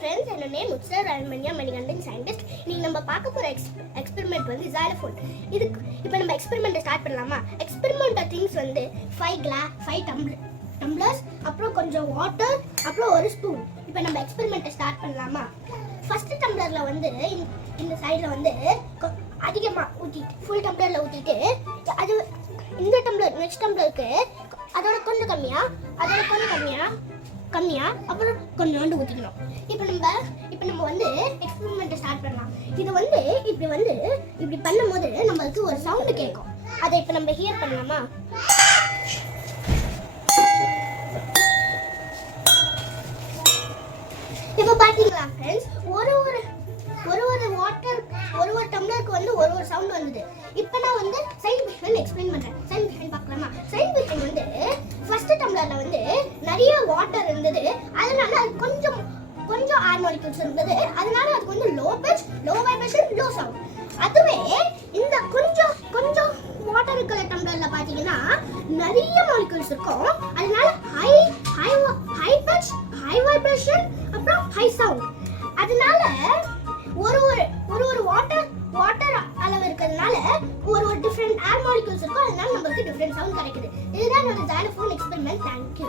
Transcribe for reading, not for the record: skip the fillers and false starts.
friends, என்னோட name உத்சர் ராமன்யா Manikandan scientist. இன்னைக்கு நம்ம பார்க்க போற எக்ஸ்பெரிமெண்ட் வந்து xylophone. இதுக்கு இப்போ நம்ம எக்ஸ்பெரிமெண்ட் ஸ்டார்ட் பண்ணலாமா? எக்ஸ்பெரிமெண்ட் திங்ஸ் வந்து 5 டம்ளர்ஸ், அப்புறம் கொஞ்சம் வாட்டர், அப்புறம் ஒரு ஸ்பூன். இப்போ நம்ம எக்ஸ்பெரிமெண்ட் ஸ்டார்ட் பண்ணலாமா? ஃபர்ஸ்ட் டம்ளர்ல வந்து இந்த சைடுல வந்து அதிகமா ஊத்திட்டு ஃபுல் டம்ளர்ல ஊத்திட்டு அது இந்த டம்ளர் நெக்ஸ்ட் டம்ளருக்கு அதோட கொஞ்சம் கம்மியா அப்புறம் கொஞ்சோண்டு ஊற்றிக்கணும். இப்போ நம்ம வந்து எக்ஸ்பெரிமெண்ட் ஸ்டார்ட் பண்ணலாம். இது வந்து இப்படி பண்ணும்போது நம்மளுக்கு ஒரு சவுண்டு கேட்கும். அதை இப்போ நம்ம ஹியர் பண்ணலாமா? இப்போ பார்த்தீங்களா ஃப்ரெண்ட்ஸ், ஒரு வாட்டர் ஒரு டம்ளருக்கு வந்து ஒரு சவுண்ட் வந்தது. இப்போ நான் வந்து சயின்டிஃபிக் எக்ஸ்பிளைன் பண்றேன். சயின்டிஃபிக் பார்க்கலாமா? சயின்டிஃபிக் வந்து ஃபர்ஸ்ட் டம்ளர்ல வந்து நிறைய வாட்டர் இருந்தது. அதனால அது கொஞ்சம் ஏர் மாலிக்யூல்ஸ் இருந்தது. அதனால அது வந்து low pitch, low vibration, low sound. அதுவே இந்த கொஞ்சம் வாட்டர் இருக்கிற டம்ளர்ல பாத்தீங்கன்னா நிறைய மாலிக்யூல்ஸ் இருக்கும். அதனால ஹை பிட்ச், ஹை வைப்ரேஷன், அப்புறம் ஹை சவுண்ட். அதனால ஒரு வாட்டர் அளவு இருக்கிறதுனால ஒரு டிஃபரெண்ட் ஏர் மாலிக்யூல்ஸ் இருக்கும். அதனால நமக்கு டிஃபரெண்ட் சவுண்ட் கிடைக்குது. இதுதான் என்னோட xylophone எக்ஸ்பெரிமெண்ட். தேங்க்யூ.